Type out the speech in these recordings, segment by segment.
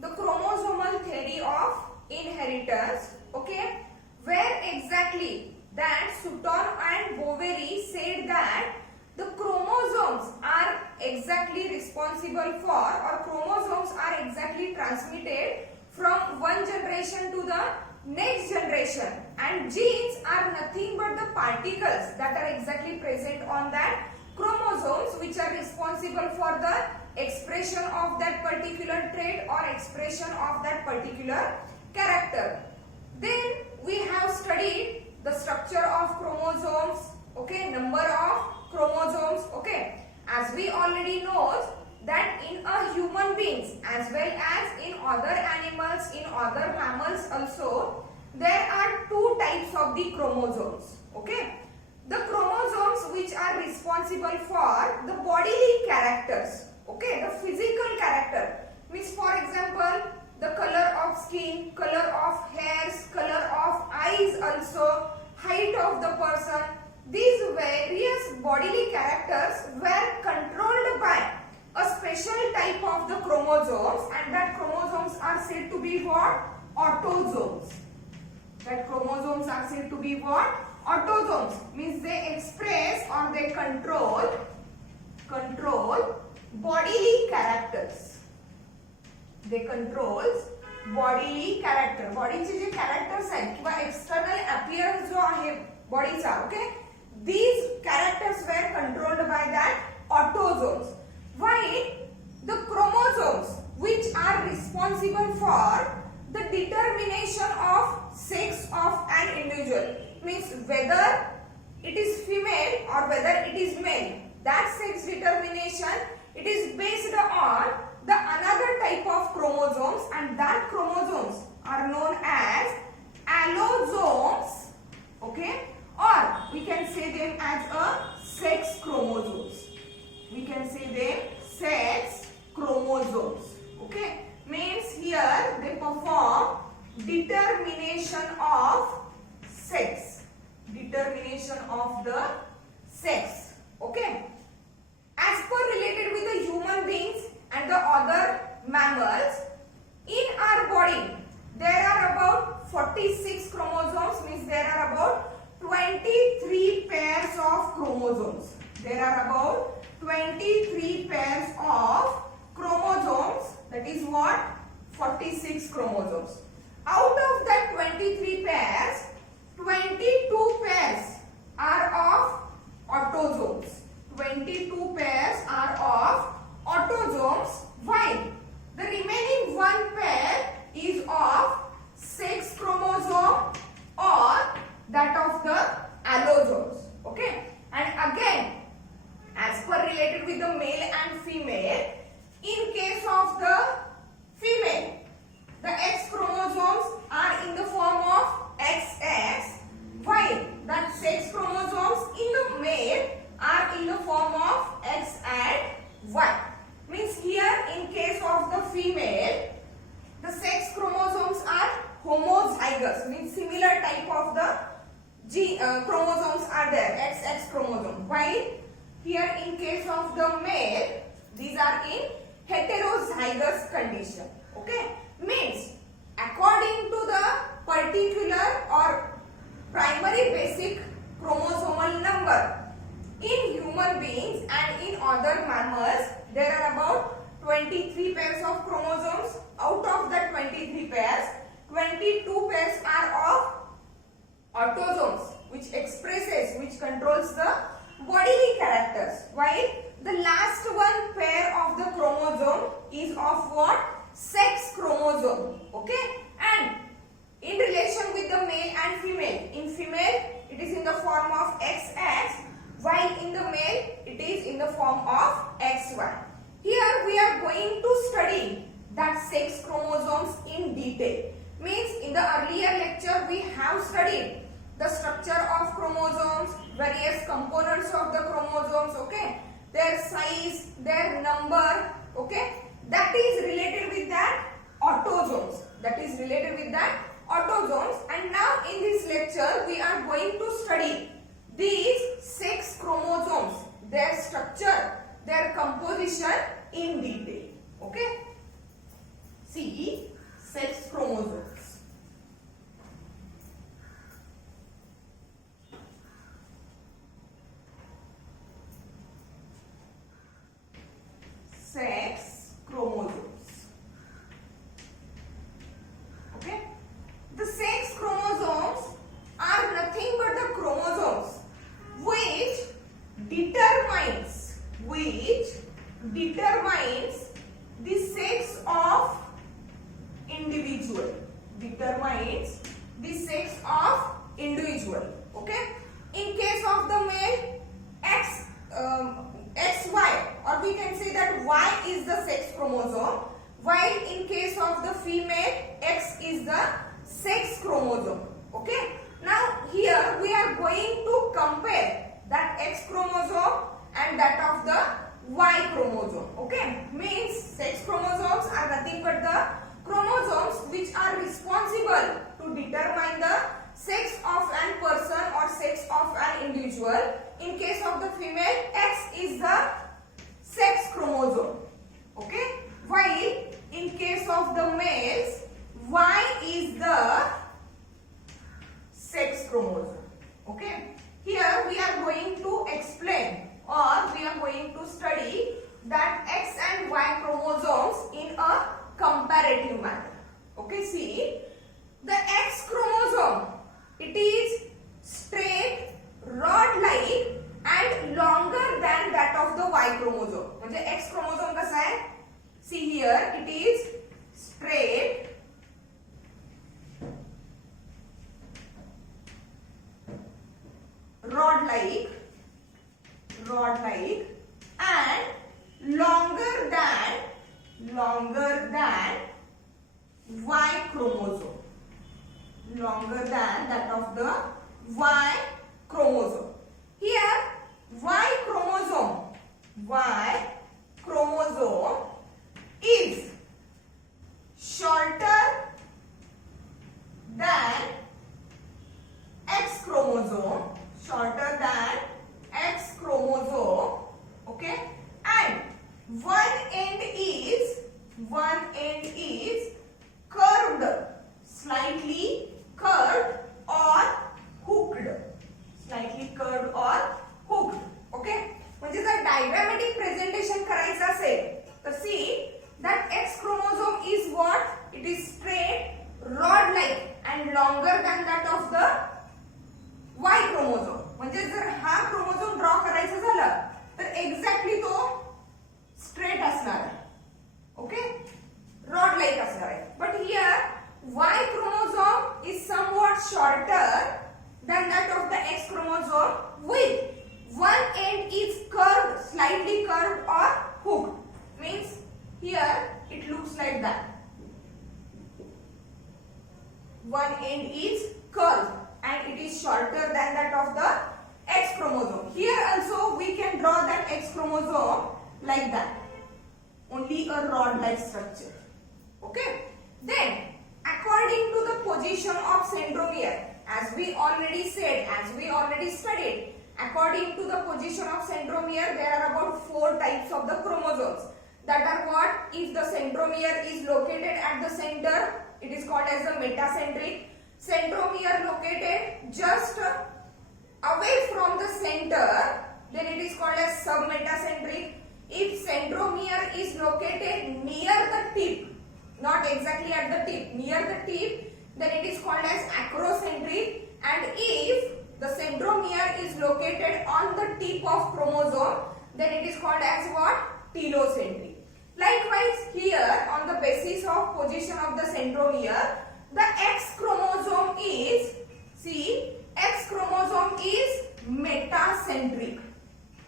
the chromosomal theory of inheritance, okay, where exactly that Sutton and Boveri said that the chromosomes are exactly responsible for, or chromosomes are exactly transmitted from one generation to the next generation, and genes are nothing but the particles that are exactly present on that chromosomes which are responsible for the expression of that particular trait or expression of that particular character. Then we have studied the structure of chromosomes, okay, number of chromosomes, okay. As we already know that in a human beings as well as in other animals, in other mammals also, there are two types of the chromosomes, okay. The chromosomes which are responsible for the bodily characters, okay, the physical character, means for example the color of skin, color of hairs, color of eyes also, height of the person. These various bodily characters were controlled by a special type of the chromosomes, and that chromosomes are said to be what? Autosomes. That chromosomes are said to be what? Autosomes. Means they express or they control bodily characters. They controls bodily character. बॉडीचे J characters आहेत किंवा external appearance जो आहे बॉडीचा, okay, these characters were controlled by that autosomes. While the chromosomes which are responsible for the determination of sex of an individual, means whether it is female or whether it is male, that sex determination, it is based on the another type of chromosomes, and that chromosomes are known as allosomes, okay, or we can say them as a sex chromosomes. We can say them sex chromosomes, okay. Means here they perform determination of sex, determination of the sex, okay. As per related with the human beings and the other mammals, in our body there are about 46 chromosomes, means there are about 23 pairs of chromosomes. There are about 23 pairs of chromosomes, that is what? 46 chromosomes. Out of that 23 pairs, 22 pairs are of autosomes. 22 pairs are of autosomes, while the remaining one pair is of sex chromosome or that of the allosomes, okay. And again, as per related with the male and female, in case of the female, the X chromosomes are in the form of XX, while that sex chromosomes in the male are in the form of X and Y. Means here in case of the female, the sex chromosomes are homozygous, means similar type of the chromosomes are there, XX chromosome, while here in case of the male, these are in heterozygous condition, okay. Means according to the particular or primary basic chromosomal number, in human beings and in other mammals there are about 23 pairs of chromosomes. Out of that 23 pairs, 22 pairs are of autosomes, which controls the bodily characters, while the last one pair of the chromosome is of what? Sex chromosome, okay. And in relation with the male and female, in female it is in the form of XX, while in the male it is in the form of XY. Here we are going to study that sex chromosomes in detail. Means in the earlier lecture we have studied the structure of chromosomes, various components of the chromosomes, okay, their size, their number, okay, that is related with that autosomes, and now in this lecture we are going to study these sex chromosomes, their structure, their composition in detail, okay. See, sex chromosomes. Sex chromosomes. Okay. The sex chromosomes are nothing but the chromosomes which determines the sex of individual. Determines the sex of individual. Okay. In case of the male, XY, or we can say that Y is the sex chromosome, while in case of the female, X is the sex chromosome. Okay. Now here we are going to compare that X chromosome and that of the Y chromosome. Okay. Means sex chromosomes are nothing but the chromosomes which are responsible to determine the sex of an person or sex of an individual. In case of the female, X is the sex chromosome. Okay. While in case of the males, Y is the sex chromosome. Okay. Here we are going to explain, or we are going to study that X and Y chromosomes in a comparative manner. Okay. See, the X chromosome, it is straight, rod-like and longer than that of the Y chromosome. म्हणजे X chromosome कसा आहे? See here, it is straight, rod-like and longer than Y chromosome. Longer than that of the Y chromosome. Here Y chromosome is shorter than X chromosome. Shorter than X chromosome. Okay. And one end is curved, slightly curved or hooked. Slightly curved or hooked. Okay. म्हणजे जर diagrammatic presentation करायचं असेल तर सी that X chromosome is what? It is straight, rod-like and longer than that of the Y chromosome. म्हणजे जर हा chromosome draw करायचं झालं तर एक्झॅक्टली तो स्ट्रेट असणार आहे. ओके. रॉड-like असणार आहे. But here Y chromosome is somewhat shorter than that of the X chromosome with one end is curved, slightly curved or hooked. Means here it looks like that. One end is curved and it is shorter than that of the X chromosome. Here also we can draw that X chromosome like that. Only a rod-like structure. Okay. Then according to the position of centromere, as we already said, as we already studied, according to the position of centromere, there are about 4 types of the chromosomes. That are what? If the centromere is located at the center, it is called as the metacentric. Centromere located just away from the center, then it is called as submetacentric. If centromere is located near the tip, not exactly at the tip, near the tip, then it is called as acrocentric. And if the centromere is located on the tip of chromosome, then it is called as what? Telocentric. Likewise, here on the basis of position of the centromere, the X chromosome is, see, X chromosome is metacentric.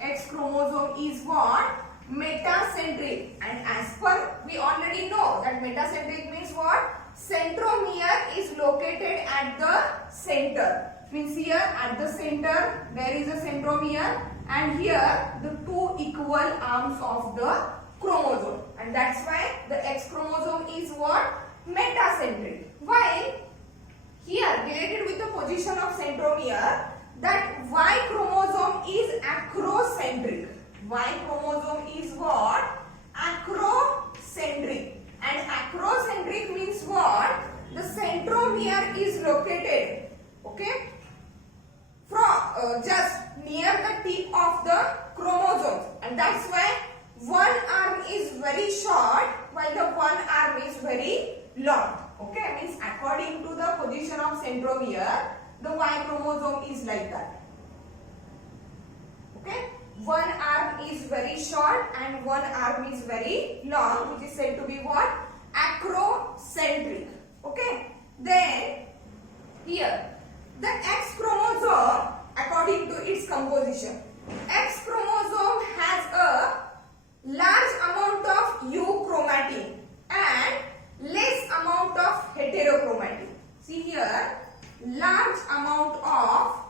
X chromosome is what? Metacentric. And as per, we already know that metacentric means what? Centromere is located at the center. Means here at the center there is a centromere and here the 2 equal arms of the chromosome. And that's why the X chromosome is what? Metacentric. While here related with the position of centromere, that Y chromosome is acrocentric. Y chromosome is what? Acrocentric. And acrocentric centromere is located, okay, from just near the tip of the chromosomes, and that's why one arm is very short while the one arm is very long. Okay, means according to the position of centromere, the Y chromosome is like that. Okay, one arm is very short and one arm is very long, which is said to be what? Acrocentric. Okay, then here the X chromosome, according to its composition, X chromosome has a large amount of euchromatin and less amount of heterochromatin. See here, large amount of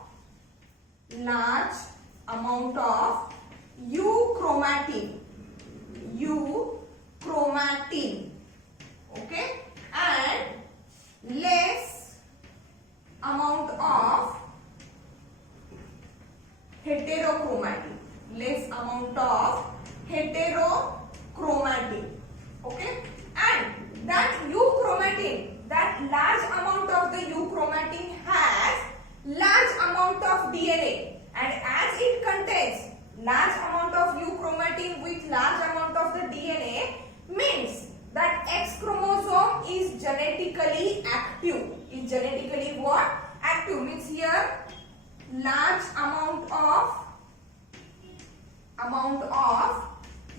euchromatin, okay, and less amount of heterochromatin, okay, and that euchromatin, that large amount of the euchromatin has large amount of DNA, and as it contains large amount of euchromatin with large amount of the DNA, means that X chromosome is genetically active. Is genetically what? Active. Means here large amount of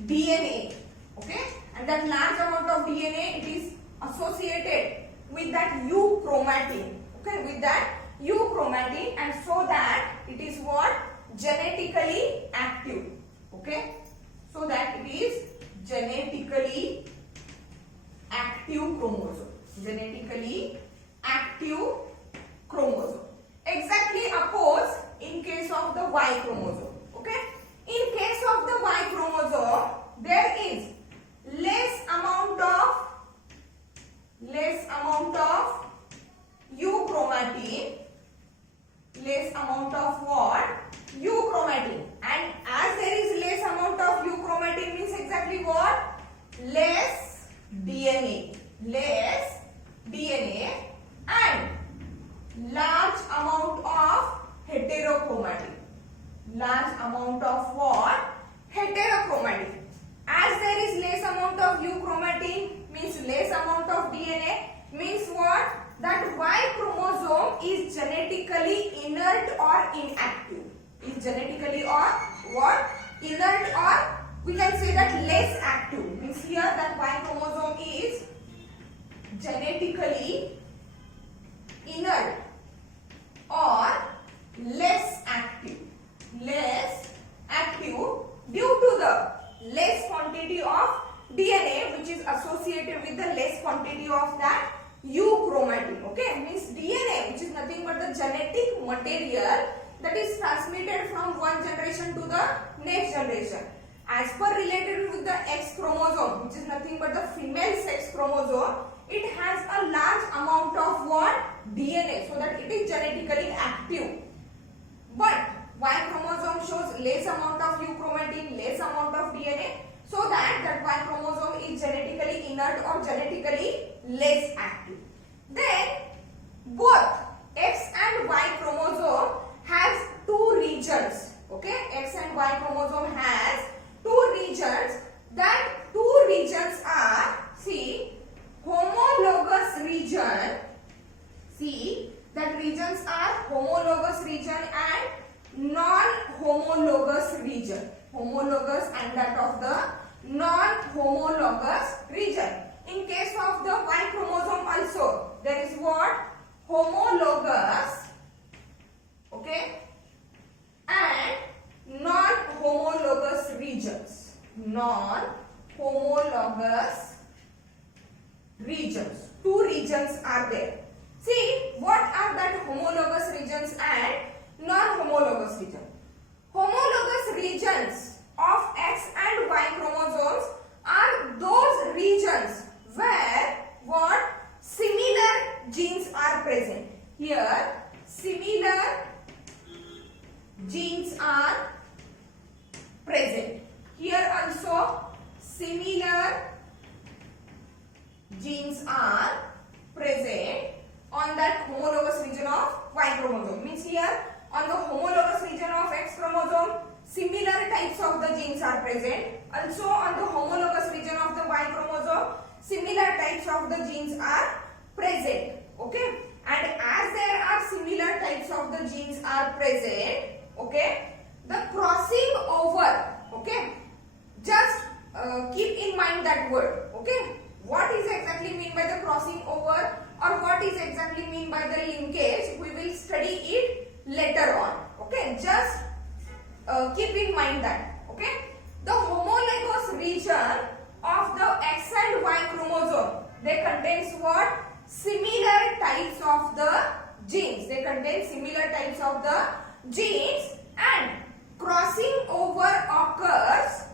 DNA, okay, and that large amount of DNA, it is associated with that euchromatin, okay, with that euchromatin, and so that it is what? Genetically active, okay, so that it is genetically active chromosome. Exactly opposite in case of the Y chromosome, okay. In case of the Y chromosome, there is less amount of euchromatin, less amount of what? Euchromatin, and as there is less amount of euchromatin means exactly what? Less DNA, and large amount of heterochromatin, large amount of what? Heterochromatin. As there is less amount of euchromatin means less amount of DNA, means what? That Y chromosome is genetically inert or inactive. Is genetically or what? Inert, or we can say that less active. Means here that Y chromosome is genetically inert or less active due to the less quantity of DNA which is associated with the less quantity of that euchromatin, okay. Means DNA, which is nothing but the genetic material that is transmitted from one generation to the next generation. As per related with the X chromosome, which is nothing but the female sex chromosome, it has a large amount of what? DNA, so that it is genetically active. But Y chromosome shows less amount of euchromatin, less amount of DNA, so that Y chromosome is genetically inert or genetically less active. Then both X and Y chromosome has two regions, okay. X and Y chromosome has two regions. That two regions are, see, homologous region. See, that regions are homologous region and non-homologous region. Homologous and that of the non-homologous region. In case of the Y chromosome also, there is what? Homologous, okay, and non-homologous regions. Non-homologous regions. Two regions are there. See, what are that homologous regions and non-homologous regions? Homologous regions of X and Y chromosomes are those regions where what? Similar genes are present. Here, similar genes are present. Here also, similar genes are present. present. Also on the homologous region of the Y chromosome, similar types of the genes are present. Okay, and as there are similar types of the genes are present, okay, the crossing over, okay, just keep in mind that word. Okay, what is exactly mean by the crossing over, or what is exactly mean by the linkage, we will study it later on. Okay, just keep in mind that. Okay, the homologous region of the X and Y chromosome, they contains what? Similar types of the genes. They contain similar types of the genes, and crossing over occurs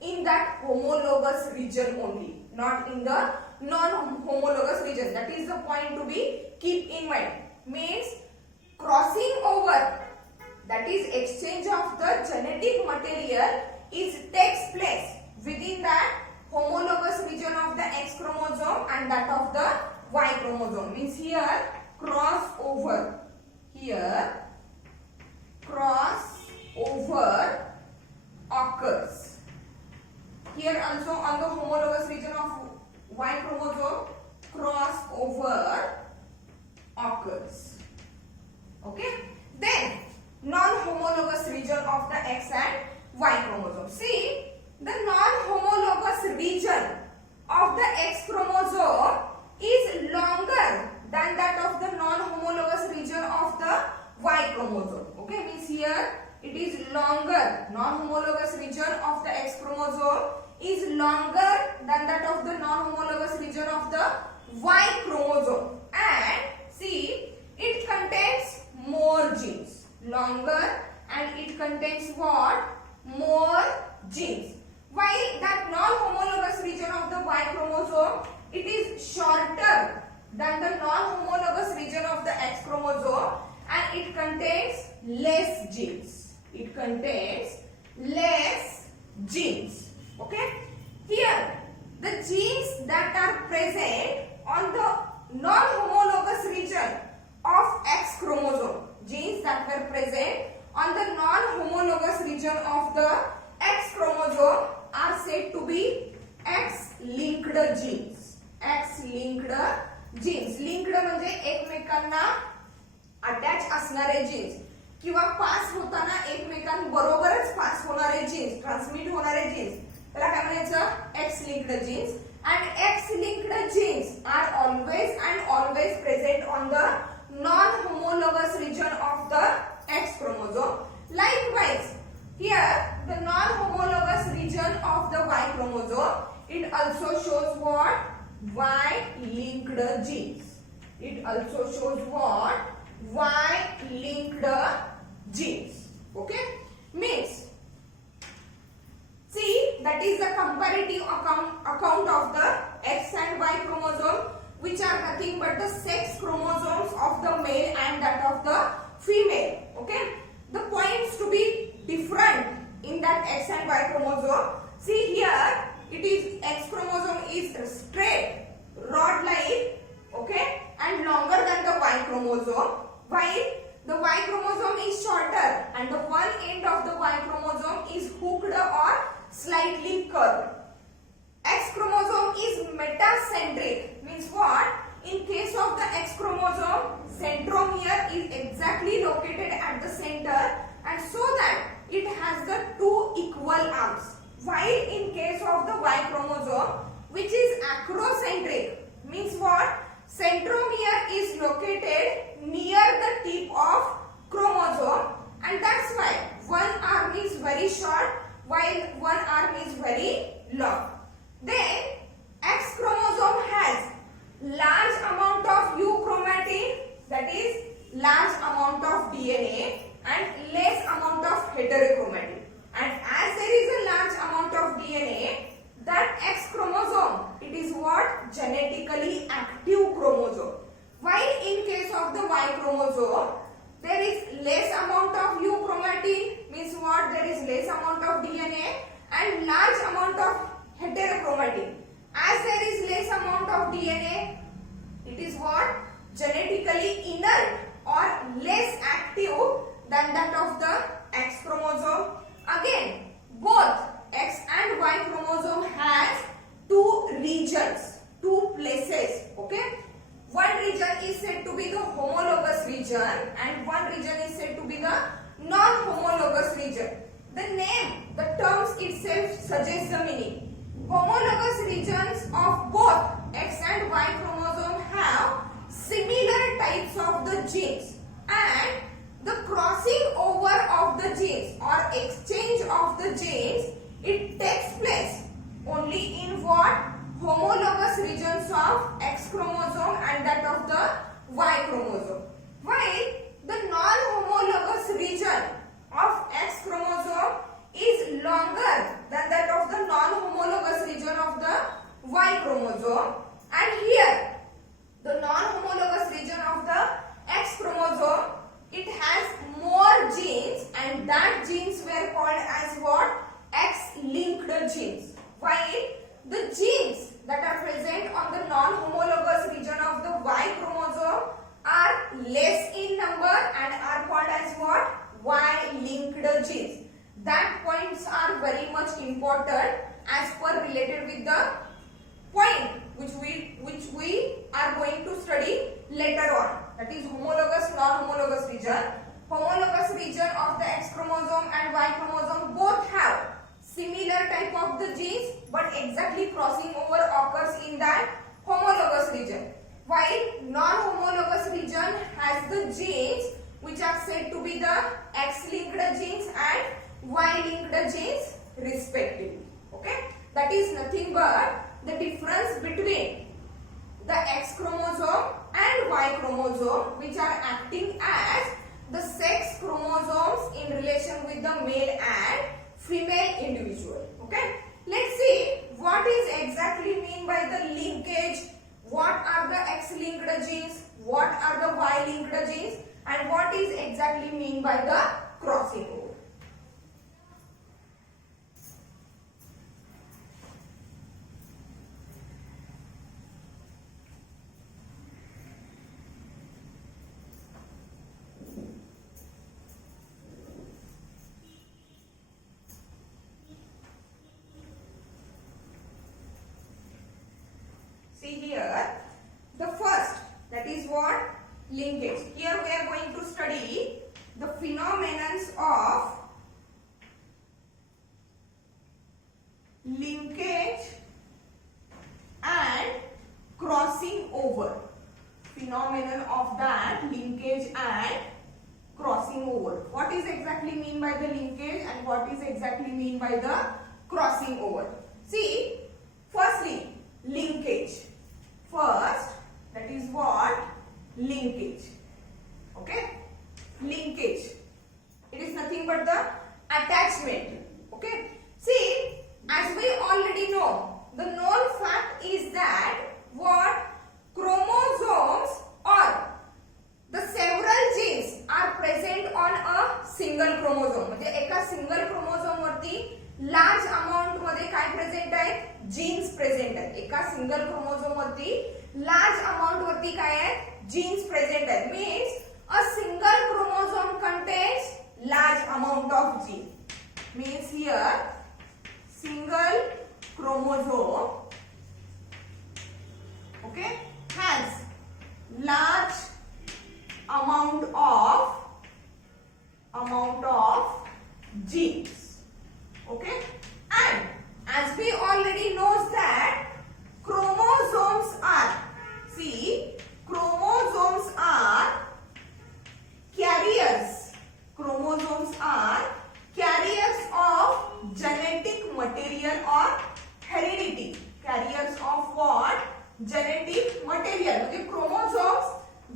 in that homologous region only, not in the non-homologous region. That is the point to be keep in mind. Means crossing over, that is exchange of the genetic material, takes place within that homologous region of the X chromosome and that of the Y chromosome. Means here crossover, occurs. Here also on the homologous region of Y chromosome, crossover occurs. Okay, then non-homologous region of the X and Y chromosome. See, the non-homologous region of the X chromosome is longer than that of the non-homologous region of the Y chromosome. Okay, means here it is longer. Non-homologous region of the X chromosome is longer than that of the non-homologous region of the Y chromosome. And see, it contains more genes. Longer, and it contains what? More genes. While that non-homologous region of the Y chromosome, it is shorter than the non-homologous region of the X chromosome, and it contains less genes. It contains less genes. Okay? Here, the genes that are present on the non-homologous region of X chromosome, genes that were present on the non-homologous region of the X chromosome are said to be X-linked genes. X-linked genes. Linked म्हणजे एकमेकांना attach असणारे jeans किंवा पास होताना एकमेकांबरोबरच पास होणारे jeans, transmit होणारे jeans, त्याला काय म्हणायचं? X-linked genes. And X-linked genes are always present on the non-homologous region of the X chromosome. Likewise, here the non-homologous region of the Y chromosome, it also shows what? Y-linked genes. It also shows what? Y-linked genes. Okay? Means, see, that is the comparative account of the X and Y chromosome, which are nothing but the sex chromosomes of the male and that of the female. Okay, the points to be different in that X and Y chromosome. See here, it is X chromosome is straight, rod-like, okay, and longer than the Y chromosome, while the Y chromosome is shorter and the one end of the Y chromosome is hooked or slightly curved. X chromosome is metacentric, means what? In case of the X chromosome, centromere is exactly located at the center, and so that it has the two equal arms. While in case of the Y chromosome, which is acrocentric, means what? Centromere is located near the tip of chromosome, and that's why one arm is very short while one arm is very long. Then X chromosome has large amount of euchromatin, that is large amount of DNA, and less amount of heterochromatin. And as there is a large amount of DNA, that X chromosome, it is what? Genetically active chromosome. While in case of the Y chromosome, there is less amount of euchromatin, means what? There is less amount of DNA and large amount of heterochromatin. As there is less amount of DNA, it is what? Genetically inert or less active than that of the X chromosome. Again, both X and Y chromosome has two regions, two places. Okay. One region is said to be the homologous region and one region is said to be the non-homologous region. The name, the terms itself suggests the meaning. Homologous regions of both X and Y chromosome have similar types of the genes, and the crossing over of the genes or exchange of the genes, it takes place only in what? Homologous regions of X chromosome and that of the Y chromosome. While the non-homologous region of X chromosome is longer than that of the non-homologous region of the Y chromosome, and here the non-homologous region of the X chromosome, it has more genes, and that genes were called as what? X-linked genes. While the genes that are present on the non-homologous region of the Y chromosome are less in number and are called as what? Y-linked genes. That points are very much important as per related with the point which we are going to study later on. That is homologous, non-homologous region. Homologous region of the X chromosome and Y chromosome both have similar type of the genes, but exactly crossing over occurs in that homologous region. While non-homologous region has the genes which are said to be the X-linked genes and Y-linked genes respectively. Okay, that is nothing but the difference between the X chromosome and Y chromosome, which are acting as the sex chromosomes in relation with the male and female individual. Okay, let's see what is exactly mean by the linkage, what are the X-linked genes, what are the Y-linked genes, and what is exactly mean by the crossing over. See here, the first, that is what? Linkage. Here we are going to study the phenomenon of linkage and crossing over. Phenomenon of that linkage and crossing over. What is exactly mean by the linkage and what is exactly mean by the crossing over? See, firstly, linkage. First, that is what? Linkage. Okay? Linkage. It is nothing but the attachment. Okay? See, as we already know, the known fact is that what? Chromosomes or the several genes are present on a single chromosome. म्हणजे एका single chromosome वरती large amount मध्ये काय present आहेत? Jeans present आहेत. एका single chromosome वरती large amount वरती काय आहेत? जीन्स प्रेझेंट आहेत. Means a single chromosome contains large amount of gene. Means here single chromosome, okay, has large amount of genes. Okay, and as we already knows that chromosomes are, see, chromosomes are carriers. Chromosomes are carriers of genetic material or heredity. Carriers of what? Genetic material. म्हणजे chromosomes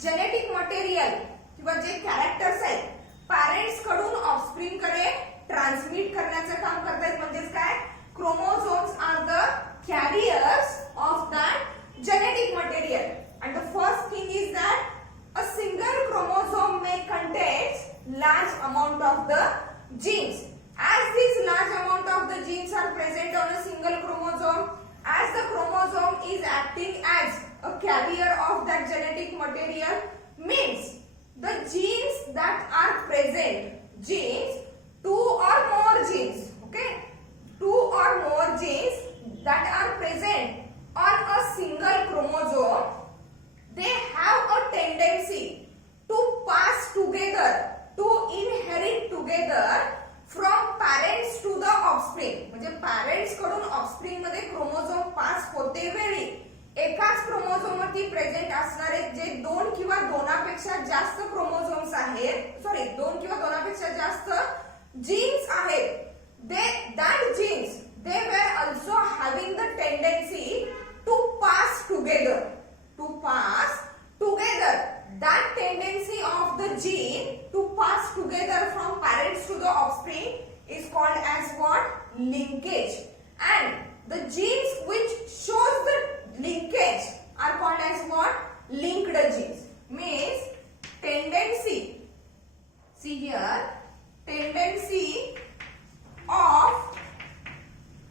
genetic material किंवा जे characters आहेत parents कडून offspring कडे transmit करण्याचं काम करतात. म्हणजेच काय? chromosomes are the carriers of that genetic material. And the first thing is that a single chromosome may contain large amount of the genes. As these large amount of the genes are present on a single chromosome, as the chromosome is acting as a carrier of that genetic material, means the genes that are present, genes two or more genes, okay, two or more genes that are present on a single chromosome, they have a tendency to pass together, to inherit together from parents to the offspring. म्हणजे parents कडून offspring मध्ये chromosome पास होते वेळी एकाच chromosome वरती present असणारे जे दोन किंवा दोनापेक्षा जास्त क्रोमोझोम्स आहेत, सॉरी दोन किंवा दोनापेक्षा जास्त जीन्स आहेत, that genes they were also having the tendency to pass together, to pass together. That tendency of the gene to pass together from parents to the offspring is called as what? Linkage. And the genes which shows the linkage are called as what? Linked genes. Means tendency, see here, tendency of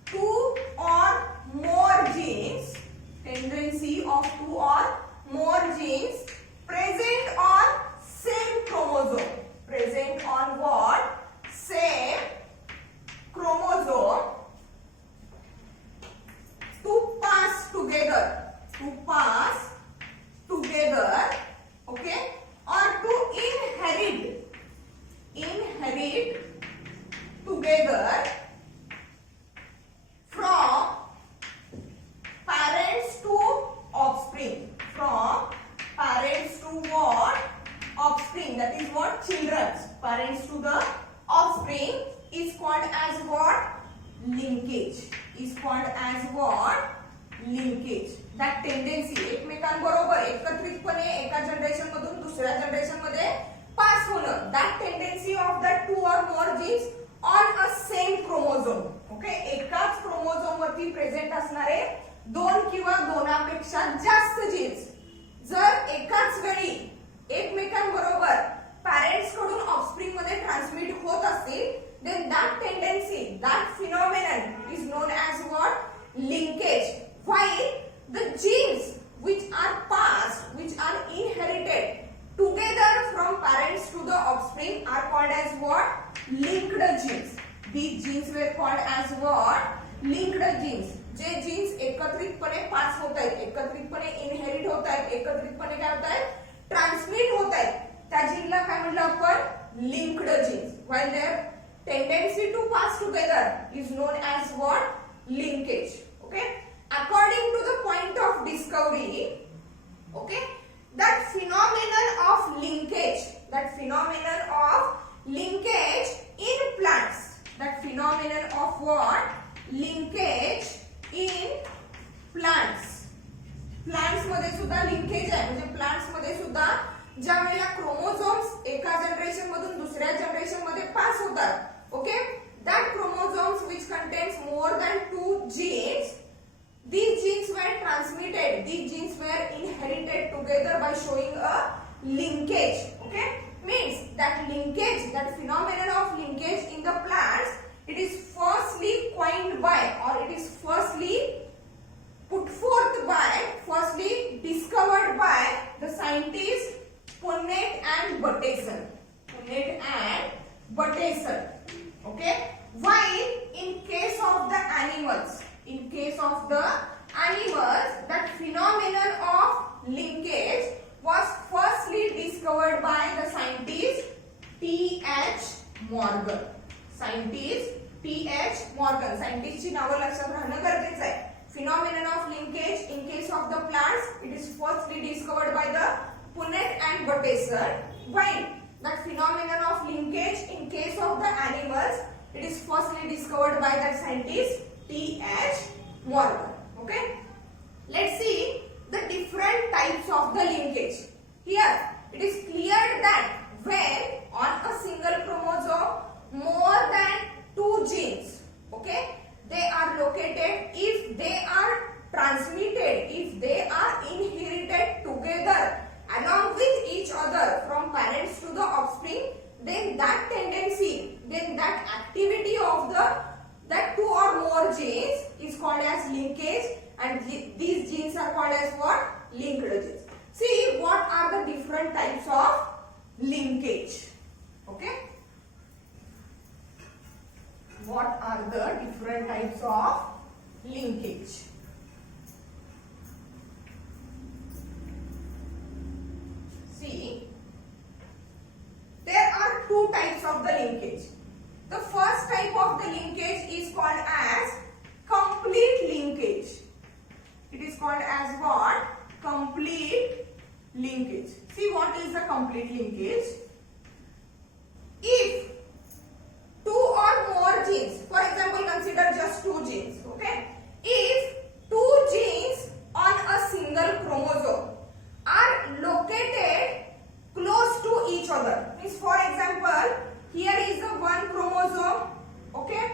two or more genes, tendency of two or more genes present on same chromosome, present on what? Same chromosome, to pass together, to pass together, okay, or to inherit, inherit together from parents to offspring, from parents to what? Offspring, that is what? Children. Parents to the offspring is called as what? Linkage, is called as what? Linkage. That tendency एकमेकांबरोबर एकत्रितपणे एका generation मधून दुसऱ्या generation मध्ये पास होणं, that tendency of the two or more genes on a same chromosome, okay, एकाच chromosome वरती present असणारे दोन किंवा दोनापेक्षा जास्त जीन्स जर एकाच वेळी एकमेकांबरोबर पॅरेंट्स कडून ऑफस्प्रिंग मध्ये ट्रान्समिट होत असतील, then that tendency, that phenomenon is known as what? Linkage. While the genes which are passed, which are inherited together from parents to the offspring are called as what? Linked genes. These genes were called as what? Linked genes. जे genes एकत्रितपणे pass होत आहेत, एकत्रितपणे inherit होत आहेत, एकत्रितपणे काय होत आहेत? ट्रान्समिट होत आहेत, त्या जीनला काय म्हणलं आपण? Linked genes. While their tendency to pass together is known as what? Linkage. Okay? According to the point of discovery, okay, that phenomenon of linkage, that phenomenon of linkage in plants, that phenomenon of what? Linkage in plants. Plants मध्ये सुद्धा linkage आहे, म्हणजे plants मध्ये सुद्धा ज्या वेळेला chromosomes एका generation मधून दुसऱ्या जनरेशन मध्ये पास होतात, okay, that chromosomes which contains more than two genes, these genes were transmitted, these genes were inherited together by showing a linkage, okay, means that linkage, that phenomenon of linkage in the plants, it is firstly coined by, or it is firstly put forth by, firstly discovered by the scientists Punnett and Bateson. Punnett and Bateson. Okay? While in case of the animals, in case of the animals, that phenomenon of linkage was firstly discovered by the scientist T.H. Morgan. Scientist T.H. Morgan. Scientist ची नावं लक्षात राहणं गरजेचं आहे. Phenomenon of linkage in case of the plants, it is firstly discovered by the Punnett and Bateson. While that phenomenon of linkage in case of the animals, it is firstly discovered by the scientist T.H. Morgan. Okay? Let's see the different types of the linkage. Here, it is clear that when on a single chromosome more than two genes, okay, they are located, if they are transmitted, if they are inherited together along with each other from parents to the offspring, then that tendency, then that activity of the that two or more genes is called as linkage, and these genes are called as what? Linked genes. See what are the different types of linkage. Okay? the different types of linkage. See, there are two types of the linkage. The first type of the linkage is called as complete linkage. It is called as what? Complete linkage. See, what is the complete linkage? If two or more genes, for example, consider just two genes, okay? If two genes on a single chromosome are located close to each other, means for example, here is the one chromosome, okay?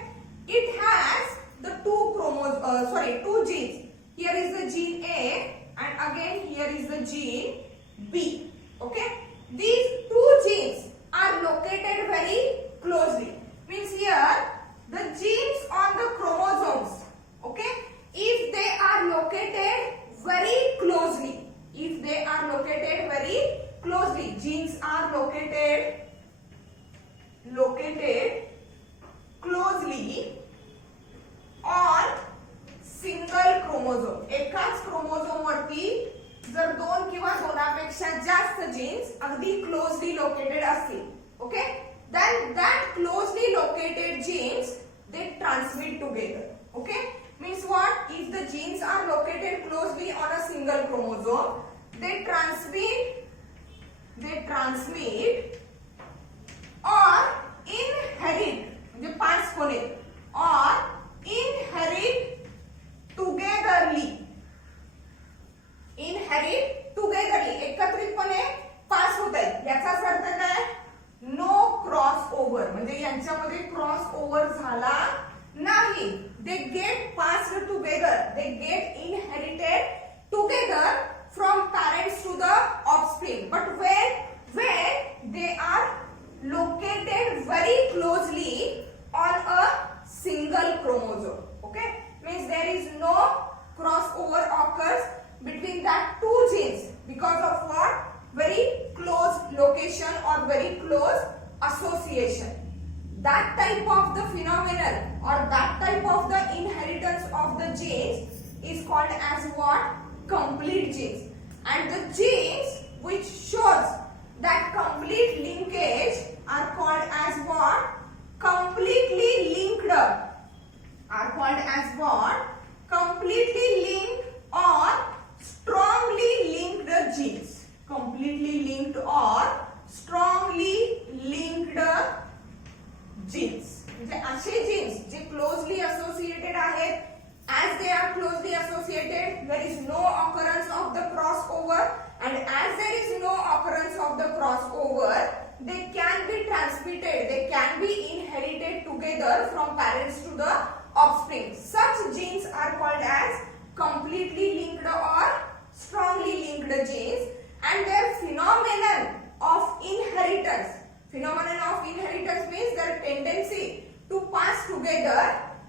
It has the two genes. Here is the gene A and again here is the gene B, okay? These two genes are located very closely. Means here the genes on the chromosomes, okay? If they are located very closely, genes are located closely on single chromosome. एकाच chromosome वरती जर दोन किंवा दोनापेक्षा जास्त jeans अगदी closely located असतील, okay, then that closely located genes they transmit together, okay? Means what? If the genes are located closely on a single chromosome, they transmit or inherit, म्हणजे पास होणे, or inherit togetherly, एकत्रितपणे pass होत आहेत. याचाच अर्थ काय? No cross over, म्हणजे यांच्यामध्ये cross over झाला नाही. they get passed together, they get inherited together from parents to the offspring, but when they are located very closely on a single chromosome, okay, means there is no crossover occurs between that two genes because of what? Very close location or very close association. That type of the phenomenon or that type of the inheritance of the genes is called as what? Complete genes. And the genes which shows that complete linkage are called as what? Completely linked. Are called as what? Completely linked or strongly linked genes. Completely linked or strongly linked genes. म्हणजे असे jeans जे closely associated आहेत, as they are closely associated, there is no occurrence of the crossover, and as there is no occurrence of the crossover, they can be transmitted, they can be inherited together from parents to the offspring. Such genes are called as completely linked or strongly linked genes, and their phenomenon of inheritance means their tendency to pass together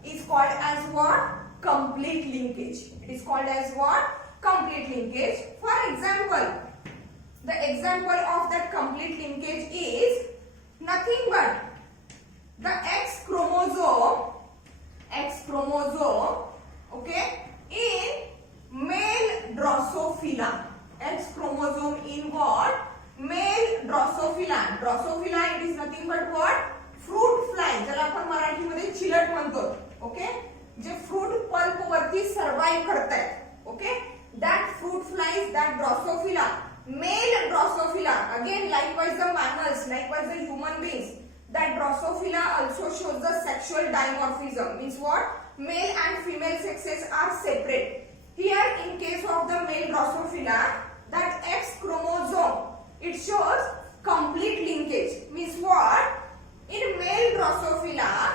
is called as what? Complete linkage. It is called as what? Complete linkage. For example, the example of that complete linkage is nothing but the X chromosome, okay, in male Drosophila. X chromosome in what? Male Drosophila. Drosophila, it is nothing but what? Fruit fly, ज्याला आपण मराठीमध्ये चिलट म्हणतो, okay, जे fruit pulp वरती survive करतात, okay, that fruit flies, that Drosophila, male Drosophila, again likewise the mammals, likewise the human beings, that Drosophila also shows the sexual dimorphism, means what? Male and female sexes are separate. Here in case of the male Drosophila, that X chromosome, it shows complete linkage, means what? In male Drosophila,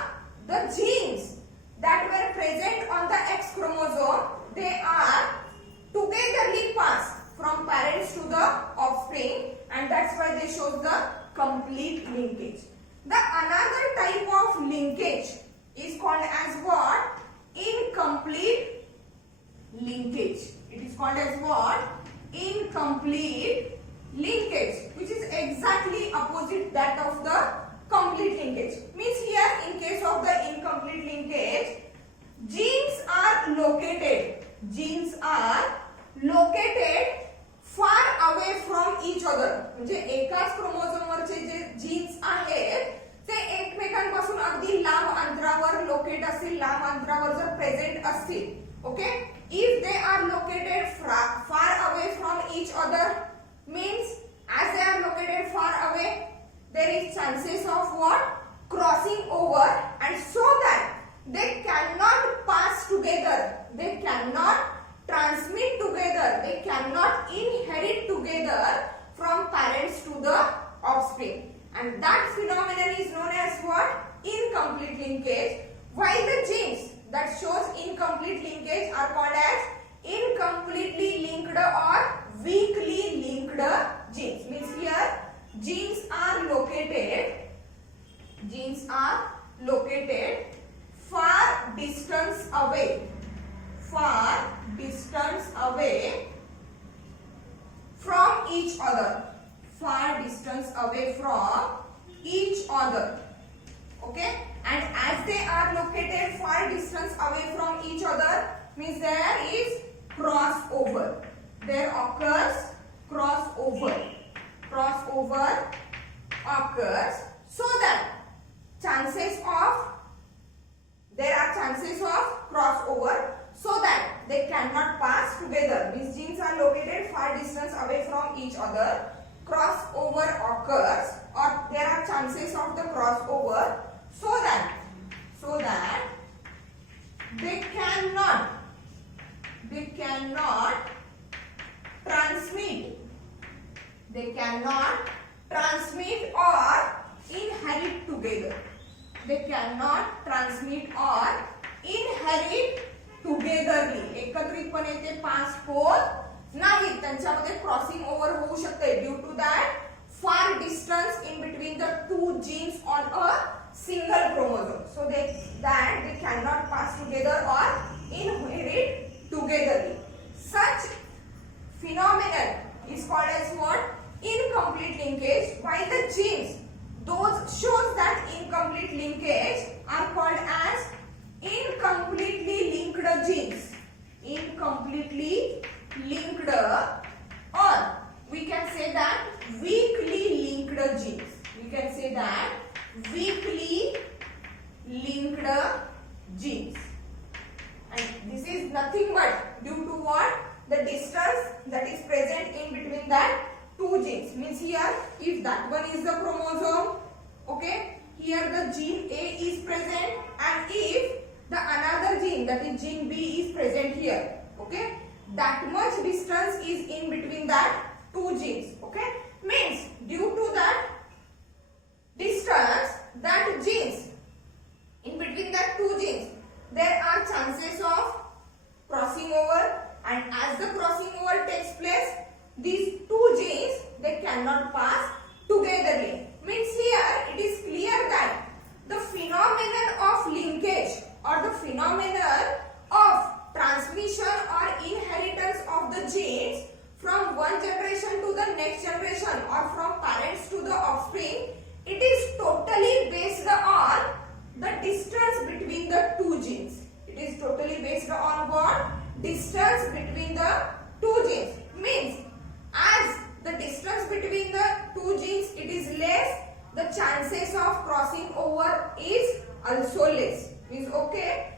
the genes that were present on the X chromosome, they are togetherly passed from parents to the offspring, and that's why they show the complete linkage. The another type of linkage is called as what? Incomplete linkage. It is called as what? Incomplete linkage, which is exactly opposite that of the complete linkage. Means here in case of the incomplete linkage, other, म्हणजे एकाच क्रोमोझोमवरचे जे jeans आहेत ते एकमेकांपासून अगदी लांब अंतरावर locate असतील, लांब अंतरावर जर प्रेझेंट असतील, okay, if they are located far away from each other, means as they are located far away, there is chances of what? Crossing over, and so that they cannot pass together, they cannot transmit together, they cannot inherit together from parents to the offspring, and that phenomenon is known as what? Incomplete linkage, while the genes that shows incomplete linkage are called as incompletely linked or weakly linked genes. Means here genes are located far distance away from each other, okay, and as they are located far distance away from each other, means there is crossover, there occurs crossover occurs, so that there are chances of crossover, so that they cannot pass together. These genes are located far distance away from each other, crossover occurs, or there are chances of the crossover, so that they cannot transmit or inherit together. They cannot transmit or inherit togetherly. एकत्रितपणे ते पास होत नाहीत, त्यांच्यामध्ये crossing over होऊ शकते due to that far distance in between the two genes on a single chromosome, so that they cannot pass together or inherit togetherly. Such phenomenon is called as what? Incomplete linkage, while the genes those shows that incomplete linkage are called as incompletely linked genes. Incompletely linked, or we can say that weakly linked genes. We can say that weakly linked genes. And this is nothing but due to what? The distance that is present in between that two genes. Means here, if that one is the chromosome, okay, here the gene A is present, and if the another gene, that is gene B, is present here, okay, that much distance is in between that two genes, okay, means due to that distance, that genes in between that two genes, there are chances of crossing over, and as the crossing over takes place, these two genes, they cannot pass togetherly. Means here it is clear that the phenomenon of linkage or the phenomenon of transmission or inheritance of the genes from one generation to the next generation or from parents to the offspring, it is totally based on the distance between the two genes. It is totally based on what? Distance between the two genes. Means as the distance between the two genes it is less, the chances of crossing over is also less. Means okay,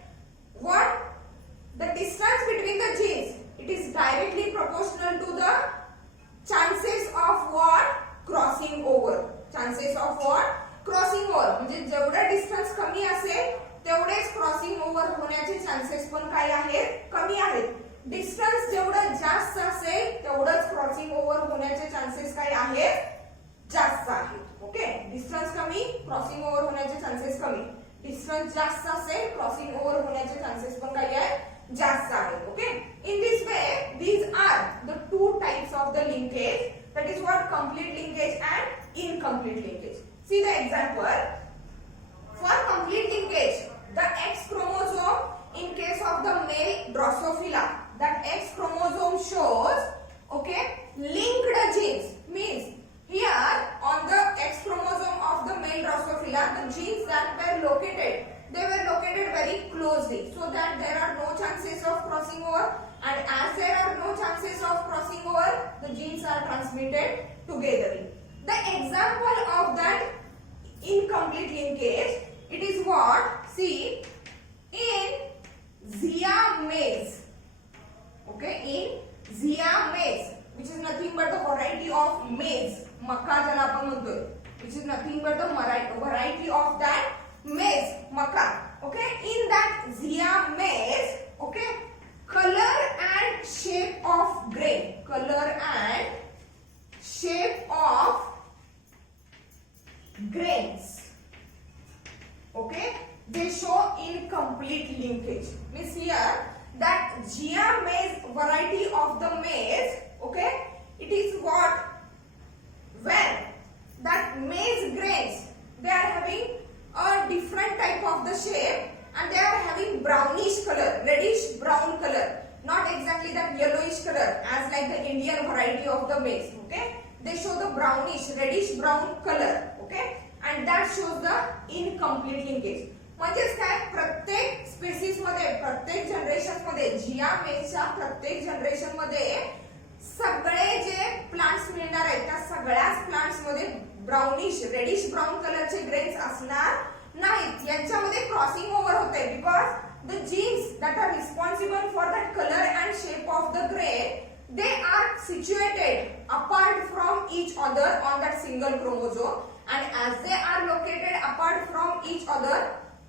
what? The distance between the genes, it is directly proportional to the chances of what? Crossing over. Chances of what? Crossing over. म्हणजे जेवढा distance कमी असेल तेवढेच crossing over होण्याचे chances पण काय आहेत? कमी आहेत. डिस्टन्स जेवढं जास्त असेल तेवढंच क्रॉसिंग ओव्हर होण्याचे चान्सेस काय आहेत? जास्त आहेत. ओके, डिस्टन्स कमी, क्रॉसिंग ओव्हर होण्याचे चान्सेस कमी. डिस्टन्स जास्त असेल, क्रॉसिंग ओव्हर होण्याचे चान्सेस पण काय आहेत? जास्त आहेत. Okay, in this way these are the two types of the linkage, that is what complete linkage and incomplete linkage. See the example. For complete linkage, the X chromosome in case of the male Drosophila, that X chromosome shows okay linked genes. Means here on the X chromosome of the male Drosophila, the genes that were located, they were closely so that there are no chances of crossing over, and as there are no chances of crossing over, the genes are transmitted together. The example of that incomplete linkage, it is what? See, in Zea mays, okay, in Zea mays, which is nothing but the variety of maize, मक्का ज्याला आपण म्हणतोय, which is nothing but the variety of that maize, Mecca. Okay, in that Zea maize, okay, color and shape of grain, color and shape of grains, okay, they show incomplete linkage. Means here that Zea maize variety of the maize, okay, it is what? When that maize grains, they are having a different type of the shape and they are having brownish color, reddish brown color, not exactly that yellowish color as like the Indian variety of the maize, okay, they show the brownish, reddish brown color, okay, and that shows the incomplete linkage. म्हणजेच काय, प्रत्येक spaces मध्ये, प्रत्येक generation मध्ये, जिया मेजच्या प्रत्येक generation मध्ये सगळे जे plants मिळणार आहेत त्या सगळ्याच प्लांट्स मध्ये ब्राउनिश, रेडिश ब्राउन कलरचे ग्रेन्स असणार नाहीत. यांच्यामध्ये क्रॉसिंग ओव्हर होते because the genes that are responsible for that colour and shape of the grain, they are situated apart from each other on that single chromosome, and as they are located apart from each other,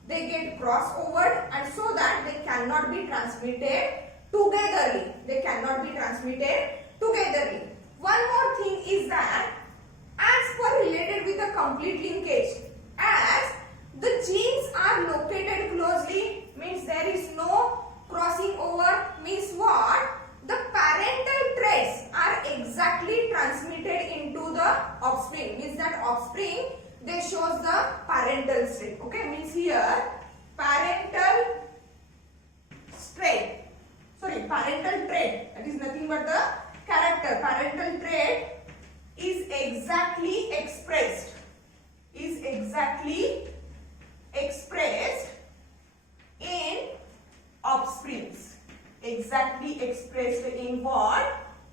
they get crossover, and so that they cannot be transmitted togetherly. They cannot be transmitted togetherly. One more thing is that as per related with the complete linkage, as the genes are located closely, means there is no crossing over, means what? The parental traits are exactly transmitted into the offspring, means that offspring they shows the parental trait, okay, means here parental trait, that is nothing but the character. Parental trait is exactly expressed in offsprings, exactly expressed in what?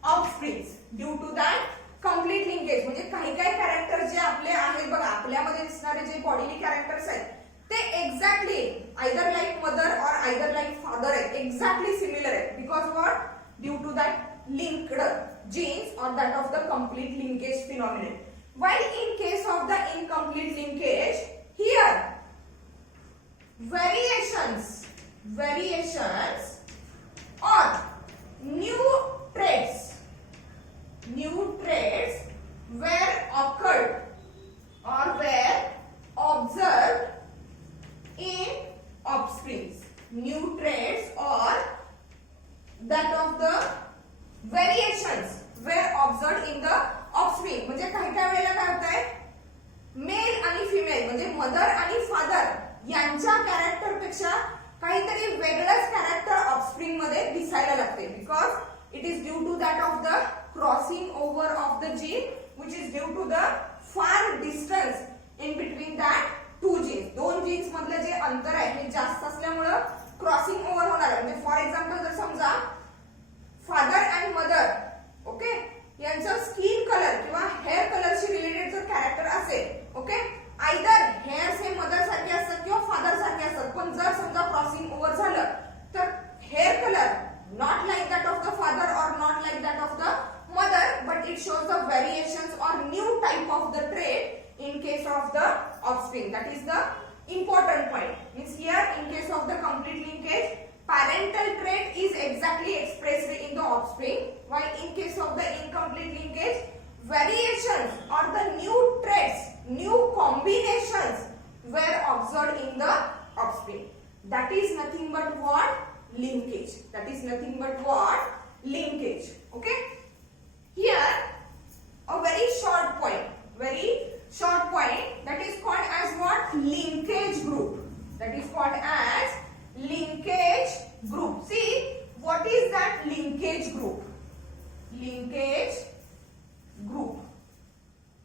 Offsprings, due to that complete linkage. म्हणजे काही काही character जे आपले आहेत बघा, आपल्यामध्ये दिसणारे जे bodily characters आहेत ते एक्झॅक्टली आयदर लाईक मदर और आयदर लाईक फादर आहेत, एक्झॅक्टली सिमिलर आहेत, because what? Due to that linked genes or that of the complete linkage phenomenon. While in case of the incomplete linkage, here variations or new traits were occurred or were observed in offsprings. New traits or that of the variations were observed in the offspring. म्हणजे काही काही वेळेला काय होतंय, mail आणि female म्हणजे mother आणि father यांच्या कॅरेक्टर पेक्षा काहीतरी वेगळंच कॅरेक्टर ऑफस्प्रिंग मध्ये दिसायला लागते, because it is due to that of the crossing over of the gene which is due to the far distance in between that two genes. दोन जीन्स मधलं जे अंतर आहे हे जास्त असल्यामुळे क्रॉसिंग ओव्हर होणार आहे. म्हणजे फॉर एक्झाम्पल जर समजा फादर अँड मदर, ओके, यांचं स्किन कलर किंवा हेअर कलरशी रिलेटेड जर कॅरेक्टर असेल, ओके, आयदर हेअर हे मदर सारखे असतात किंवा फादर सारखे असतात, पण जर समजा क्रॉसिंग ओव्हर झालं तर hair colour not like that of the father or not like that of the mother, but it shows the variations or new type of the trait in case of the offspring. That is the important point. Means here in case of the complete linkage, parental trait is exactly expressed in the offspring, while in case of the incomplete linkage, variations or the new traits, new combinations were observed in the offspring. That is nothing but what? Linkage. That is nothing but what? Linkage. Okay? Here, a very short point that is called as what? Linkage group. That is called as linkage group. See, what is that linkage group? Linkage group.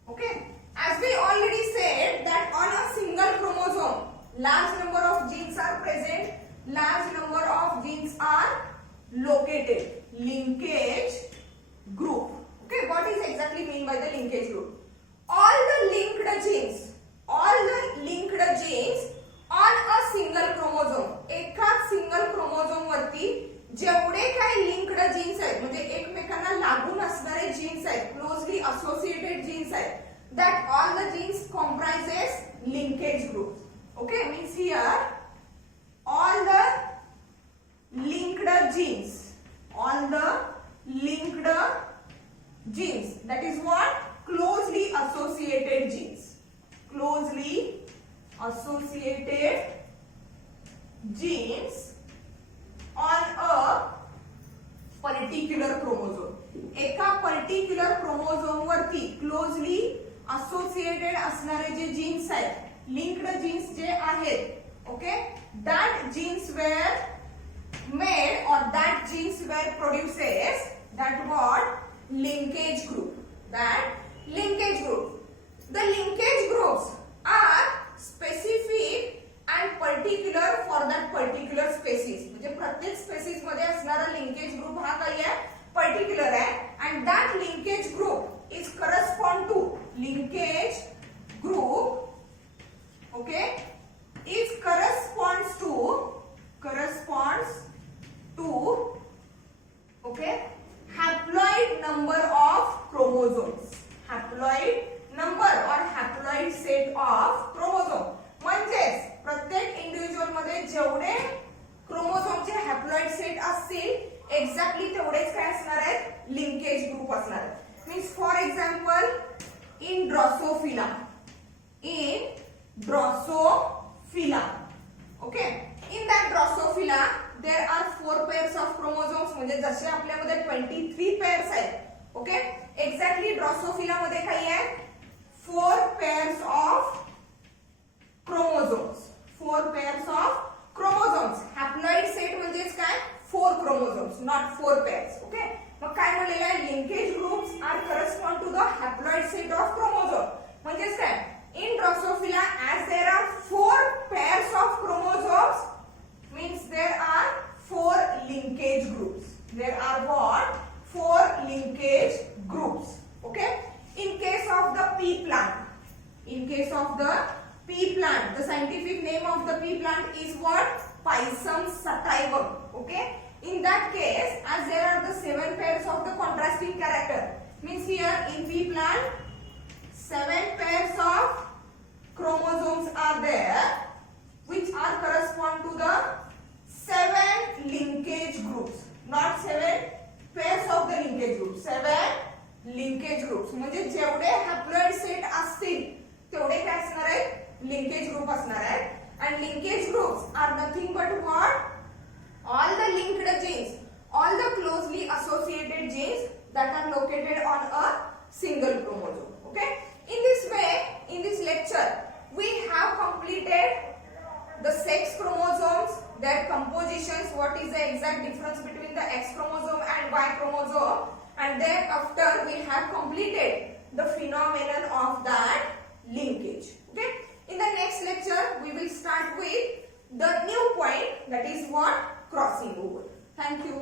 Okay? As we already said that on a single chromosome, large number of genes are present. located. Linkage group. Okay, what is exactly mean by the linkage group? All the linked genes on a single chromosome. एका single chromosome वरती जेवढे काही linked genes आहेत म्हणजे एकमेकांना लागून असणारे jeans आहेत, क्लोजली असोसिएटेड जीन्स आहेत, that all the genes comprises linkage group. Okay, means here all the linked genes, that is what? Closely associated genes. Closely associated genes on a particular chromosome. एका particular chromosome वरती closely associated असणारे जे jeans आहेत, linked genes जे आहेत, okay, that genes were made or that genes were produces that what? Linkage group. That linkage group. The linkage groups are specific and particular for that particular species. म्हणजे प्रत्येक species मध्ये असणारा linkage group हा काय आहे? Particular आहे. and that linkage group is correspond to linkage group, okay, is corresponds to okay, haploid number of chromosomes. Haploid number or haploid set of chromosome. म्हणजेच प्रत्येक इंडिव्हिज्युअल मध्ये जेवढे क्रोमोझोमचे हॅप्लॉइड सेट असतील एक्झॅक्टली तेवढेच काय असणार आहेत? लिंकेज ग्रुप असणार आहेत. Means for example in Drosophila, okay, in that Drosophila there are 4 pairs of chromosomes. म्हणजे जसे आपल्यामध्ये 23 पेअर्स आहेत, ओके, एक्झॅक्टली ड्रोसोफिला मध्ये काय आहे? 4 pairs of chromosomes. 4 pairs of chromosomes. Haploid set म्हणजेच काय? 4 chromosomes, not 4 pairs. Okay? मग काय म्हणलेलं आहे? Linkage groups are correspond to the haploid set of chromosome. म्हणजेच काय? In Drosophila, as there are 4 pairs of chromosomes, means there are 4 linkage groups. There are what? 4 linkage groups. Okay? In case of the pea plant, the scientific name of the pea plant is what? Pisum sativum. Okay, in that case, as there are the 7 pairs of the contrasting character, means here in pea plant 7 pairs of chromosomes are there which are correspond to the 7 linkage groups, not 7 pairs of the linkage groups, 7 linkage groups. म्हणजे जेवढे haploid set असतील तेवढे काय असणार आहे? Linkage group असणार आहे. and linkage groups are nothing but what? All the linked genes, all the closely associated genes that are located on a single chromosome. Okay, in this way, in this lecture we have completed the sex chromosomes, their compositions, what is the exact difference between the X chromosome and Y chromosome, and thereafter we have completed the phenomenon of that linkage. Okay, in the next lecture we will start with the new point, that is what? Crossing over. Thank you.